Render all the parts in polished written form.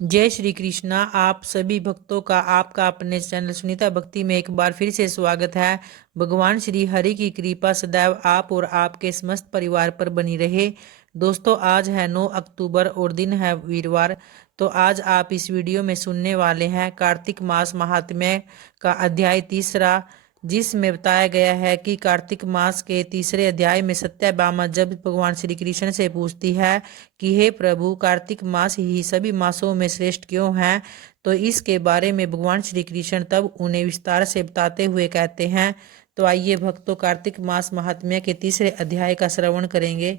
जय श्री कृष्णा। आप सभी भक्तों का आपका अपने चैनल सुनीता भक्ति में एक बार फिर से स्वागत है। भगवान श्री हरि की कृपा सदैव आप और आपके समस्त परिवार पर बनी रहे। दोस्तों, आज है 9 अक्टूबर और दिन है वीरवार। तो आज आप इस वीडियो में सुनने वाले हैं कार्तिक मास महात्म्य का अध्याय तीसरा, जिसमें बताया गया है कि कार्तिक मास के तीसरे अध्याय में सत्यभामा जब भगवान श्री कृष्ण से पूछती है कि हे प्रभु, कार्तिक मास ही सभी मासों में श्रेष्ठ क्यों है, तो इसके बारे में भगवान श्री कृष्ण तब उन्हें विस्तार से बताते हुए कहते हैं। तो आइए भक्तों, कार्तिक मास महात्म्य के तीसरे अध्याय का श्रवण करेंगे।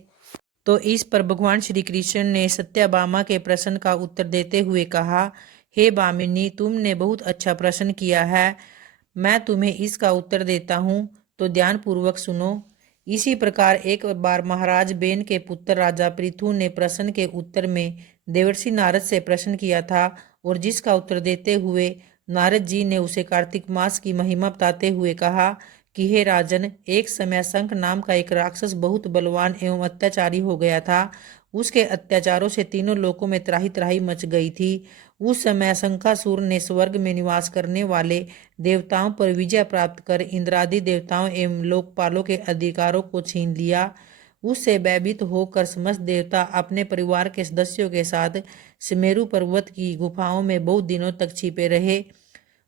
तो इस पर भगवान श्री कृष्ण ने सत्यभामा के प्रश्न का उत्तर देते हुए कहा, हे भामिनी, तुमने बहुत अच्छा प्रश्न किया है। मैं तुम्हें इसका उत्तर देता हूँ, तो ध्यान पूर्वक सुनो। इसी प्रकार एक बार महाराज बेन के पुत्र राजा पृथु ने प्रश्न के उत्तर में देवर्षि नारद से प्रश्न किया था, और जिसका उत्तर देते हुए नारद जी ने उसे कार्तिक मास की महिमा बताते हुए कहा कि हे राजन, एक समय शंख नाम का एक राक्षस बहुत बलवान एवं अत्याचारी हो गया था। उसके अत्याचारों से तीनों लोकों में त्राही त्राही मच गई थी। उस समय शंखासुर ने स्वर्ग में निवास करने वाले देवताओं पर विजय प्राप्त कर इंद्रादि देवताओं एवं लोकपालों के अधिकारों को छीन लिया। उससे भयभीत होकर समस्त देवता अपने परिवार के सदस्यों के साथ सुमेरु पर्वत की गुफाओं में बहुत दिनों तक छिपे रहे।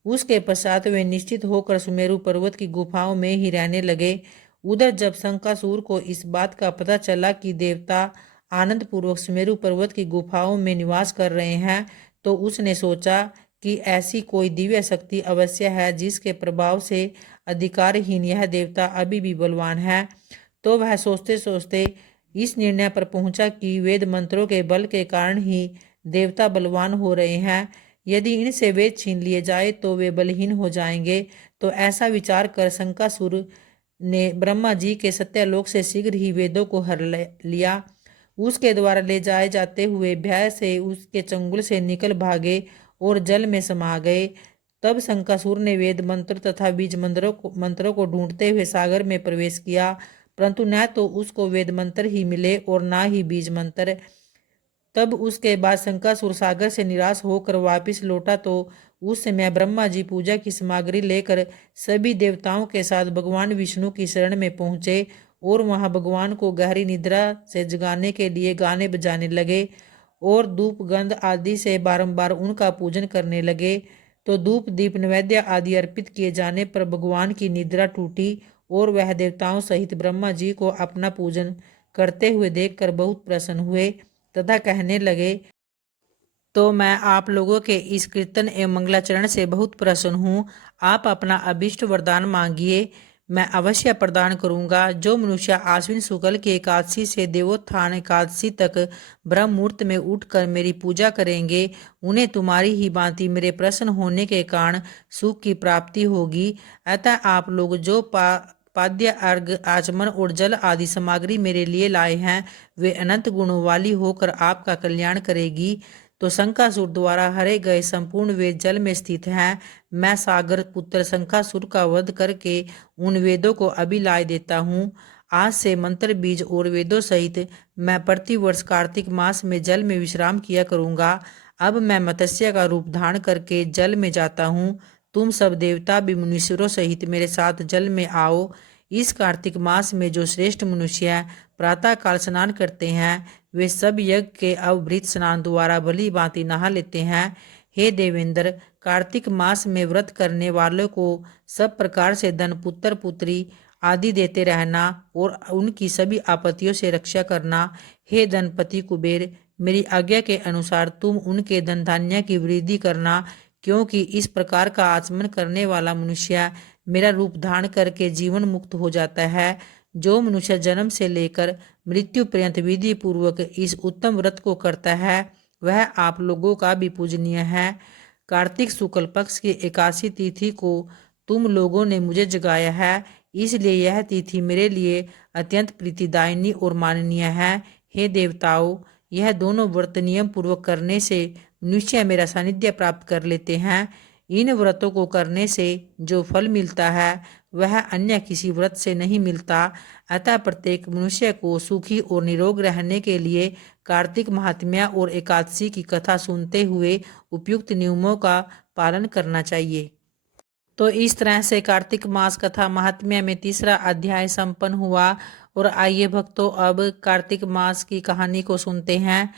उसके पश्चात वे निश्चित होकर सुमेरु पर्वत की गुफाओं में ही रहने लगे। उधर जब शंखासुर को इस बात का पता चला कि देवता आनंद पूर्वक सुमेरु पर्वत की गुफाओं में निवास कर रहे हैं, तो उसने सोचा कि ऐसी कोई दिव्य शक्ति अवश्य है जिसके प्रभाव से अधिकारहीन यह देवता अभी भी बलवान है। तो वह सोचते सोचते इस निर्णय पर पहुंचा कि वेद मंत्रों के बल के कारण ही देवता बलवान हो रहे हैं। यदि इनसे वेद छीन लिए जाए तो वे बलहीन हो जाएंगे। तो ऐसा विचार कर शंकासुर ने ब्रह्मा जी के सत्यलोक से शीघ्र ही वेदों को हर लिया। उसके द्वारा ले जाए जाते हुए भय से उसके चंगुल से निकल भागे और जल में समा गए। तब शंकासुर ने वेद मंत्र तथा बीज मंत्रों को ढूंढते हुए सागर में प्रवेश किया, परंतु न तो उसको वेद मंत्र ही मिले और न ही बीज मंत्र। तब उसके बाद शंकासुर सागर से निराश होकर वापस लौटा, तो उस समय ब्रह्मा जी पूजा की सामग्री लेकर सभी देवताओं के साथ भगवान विष्णु की शरण में पहुंचे और वहां भगवान को गहरी निद्रा से जगाने के लिए गाने बजाने लगे और धूप गंध आदि से बारंबार उनका पूजन करने लगे। तो धूप दीप नैवेद्य आदि अर्पित किए जाने पर भगवान की निद्रा टूटी और वह देवताओं सहित ब्रह्मा जी को अपना पूजन करते हुए देखकर बहुत प्रसन्न हुए तथा कहने लगे, तो मैं आप लोगों के इस कीर्तन एवं मंगलाचरण से बहुत प्रसन्न हूँ। आप अपना अभिष्ट वरदान मांगिए, मैं अवश्य प्रदान करूँगा। जो मनुष्य आश्विन शुक्ल की एकादशी से देवोत्थान एकादशी तक ब्रह्म मुहूर्त में उठकर मेरी पूजा करेंगे, उन्हें तुम्हारी ही भांति मेरे प्रसन्न होने के कारण सुख की प्राप्ति होगी। अतः आप लोग जो पाद्य अर्घ आचमन और जल आदि सामग्री मेरे लिए लाए हैं, वे अनंत गुणों वाली होकर आपका कल्याण करेगी। तो शंखासुर द्वारा हरे गए संपूर्ण वेद जल में स्थित हैं। मैं सागर पुत्र शंखासुर का वध करके उन वेदों को अभी लाए देता हूँ। आज से मंत्र बीज और वेदों सहित मैं प्रतिवर्ष कार्तिक मास में जल में विश्राम किया करूँगा। अब मैं मत्स्य का रूप धारण करके जल में जाता हूँ। तुम सब देवता भी मुनीश्वरों सहित मेरे साथ जल में आओ। इस कार्तिक मास में जो श्रेष्ठ मनुष्य प्रातः काल स्नान करते हैं, वे सब यज्ञ के अवभृत स्नान द्वारा भली भांति नहा लेते हैं। हे देवेंद्र, कार्तिक मास में व्रत करने वालों को सब प्रकार से धन पुत्र पुत्री आदि देते रहना और उनकी सभी आपत्तियों से रक्षा करना। हे धनपति कुबेर, मेरी आज्ञा के अनुसार तुम उनके धन धान्य की वृद्धि करना, क्योंकि इस प्रकार का आचमन करने वाला मनुष्य मेरा रूप धारण करके जीवन मुक्त हो जाता है। जो मनुष्य जन्म से लेकर मृत्यु पर्यंत विधि पूर्वक इस उत्तम व्रत को करता है, वह आप लोगों का भी पूजनीय है। कार्तिक शुक्ल पक्ष की एकादशी तिथि को तुम लोगों ने मुझे जगाया है, इसलिए यह तिथि मेरे लिए अत्यंत प्रीतिदायिनी और माननीय है। हे देवताओं, यह दोनों व्रत नियम पूर्वक करने से मनुष्य मेरा सानिध्य प्राप्त कर लेते हैं। इन व्रतों को करने से जो फल मिलता है वह अन्य किसी व्रत से नहीं मिलता। अतः प्रत्येक मनुष्य को सुखी और निरोग रहने के लिए कार्तिक महात्म्य और एकादशी की कथा सुनते हुए उपयुक्त नियमों का पालन करना चाहिए। तो इस तरह से कार्तिक मास कथा महात्म्य में तीसरा अध्याय संपन्न हुआ। और आइए भक्तों, अब कार्तिक मास की कहानी को सुनते हैं।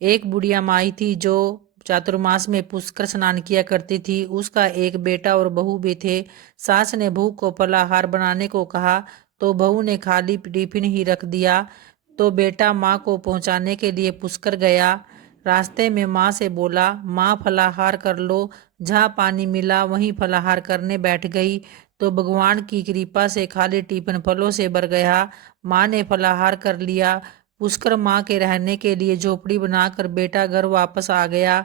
एक बुढ़िया माई थी जो चातुर्मास में पुष्कर स्नान किया करती थी। उसका एक बेटा और बहू भी थे। सास ने बहू को फलाहार बनाने को कहा तो बहू ने खाली टिफिन ही रख दिया। तो बेटा माँ को पहुँचाने के लिए पुष्कर गया। रास्ते में माँ से बोला, माँ फलाहार कर लो। जहाँ पानी मिला वहीं फलाहार करने बैठ गई तो भगवान की कृपा से खाली टिफिन फलों से भर गया। माँ ने फलाहार कर लिया। पुष्कर माँ के रहने के लिए झोपड़ी बनाकर बेटा घर वापस आ गया।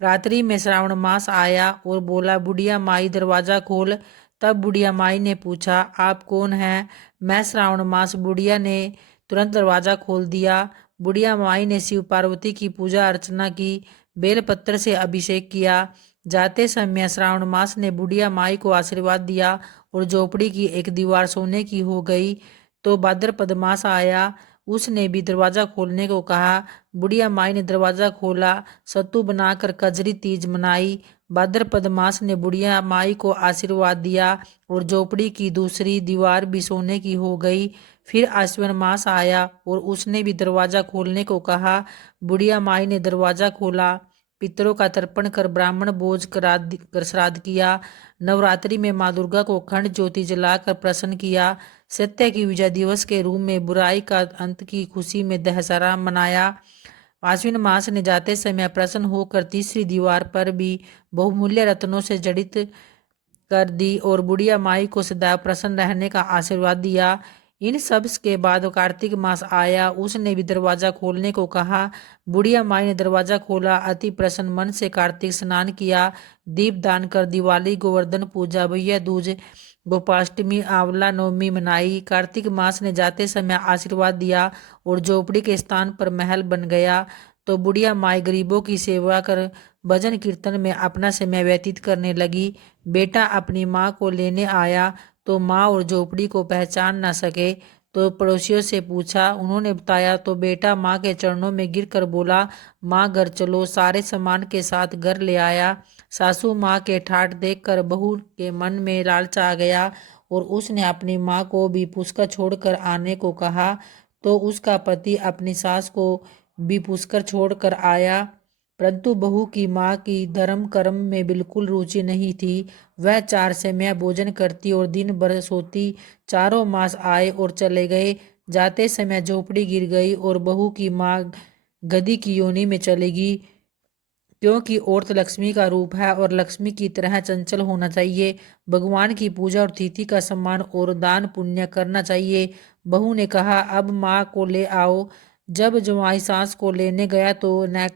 रात्रि में श्रावण मास आया और बोला, बुढ़िया माई दरवाजा खोल। तब बुढ़िया माई ने पूछा, आप कौन हैं? मैं श्रावण मास। बुढ़िया ने तुरंत दरवाजा खोल दिया। बुढ़िया माई ने शिव पार्वती की पूजा अर्चना की, बेलपत्र से अभिषेक किया। जाते समय श्रावण मास ने बुढ़िया माई को आशीर्वाद दिया और झोपड़ी की एक दीवार सोने की हो गई। तो भाद्रपद मास आया, उसने भी दरवाजा खोलने को कहा। बुढ़िया माई ने दरवाजा खोला, सत्तू बनाकर कजरी तीज मनाई। भाद्रपद मास ने बुढ़िया माई को आशीर्वाद दिया और झोपड़ी की दूसरी दीवार भी सोने की हो गई। फिर आश्विन मास आया और उसने भी दरवाजा खोलने को कहा। बुढ़िया माई ने दरवाजा खोला, पितरों का तर्पण कर ब्राह्मण भोज कर श्राद्ध किया। नवरात्रि में माँ दुर्गा को खंड ज्योति जलाकर प्रसन्न किया। सत्य की विजय दिवस के रूप में बुराई का अंत की खुशी में दशहरा मनाया। आश्विन मास ने जाते समय प्रसन्न होकर तीसरी दीवार पर भी बहुमूल्य रत्नों से जड़ित कर दी और बुढ़िया माई को सदैव प्रसन्न रहने का आशीर्वाद दिया। इन सब के बाद कार्तिक मास आया, उसने भी दरवाजा खोलने को कहा। बुढ़िया माई ने दरवाजा खोला, अति प्रसन्न मन से कार्तिक स्नान किया, दीप दान कर दिवाली, गोवर्धन पूजा, भैया दूज, गोपाष्टमी, आंवला नवमी मनाई। कार्तिक मास ने जाते समय आशीर्वाद दिया और झोपड़ी के स्थान पर महल बन गया। तो बुढ़िया माई गरीबों की सेवा कर भजन कीर्तन में अपना समय व्यतीत करने लगी। बेटा अपनी माँ को लेने आया तो माँ और झोपड़ी को पहचान न सके तो पड़ोसियों से पूछा। उन्होंने बताया तो बेटा माँ के चरणों में गिरकर बोला, माँ घर चलो। सारे सामान के साथ घर ले आया। सासू माँ के ठाठ देखकर बहू के मन में लालच आ गया और उसने अपनी माँ को भी पुष्कर छोड़कर आने को कहा। तो उसका पति अपनी सास को भी पुष्कर छोड़कर आया। परंतु बहू की माँ की धर्म कर्म में बिल्कुल रुचि नहीं थी। वह 4 समय भोजन करती और दिन भर सोती। 4 मास आए और चले गए। जाते समय झोपड़ी गिर गई और बहू की माँ गधी की योनि में चलेगी, क्योंकि औरत लक्ष्मी का रूप है और लक्ष्मी की तरह चंचल होना चाहिए। भगवान की पूजा और तिथि का सम्मान और दान पुण्य करना चाहिए। बहू ने कहा, अब माँ को ले आओ। जब जवाई सास को लेने गया तो न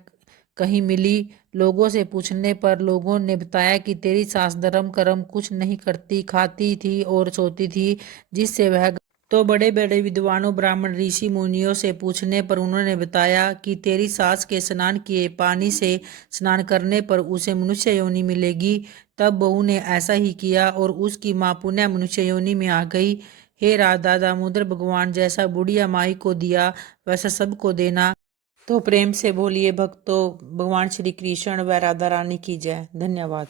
कहीं मिली। लोगों से पूछने पर लोगों ने बताया कि तेरी सास धर्म कर्म कुछ नहीं करती, खाती थी और सोती थी, जिससे वह। तो बड़े बड़े विद्वानों, ब्राह्मण, ऋषि मुनियों से पूछने पर उन्होंने बताया कि तेरी सास के स्नान किए पानी से स्नान करने पर उसे मनुष्य योनि मिलेगी। तब बहू ने ऐसा ही किया और उसकी माँ पुनः मनुष्य योनि में आ गई। हे राधा दामोदर, भगवान जैसा बुढ़िया माई को दिया वैसा सबको देना। तो प्रेम से बोलिए भक्तों, भगवान श्री कृष्ण व राधा रानी की जय। धन्यवाद।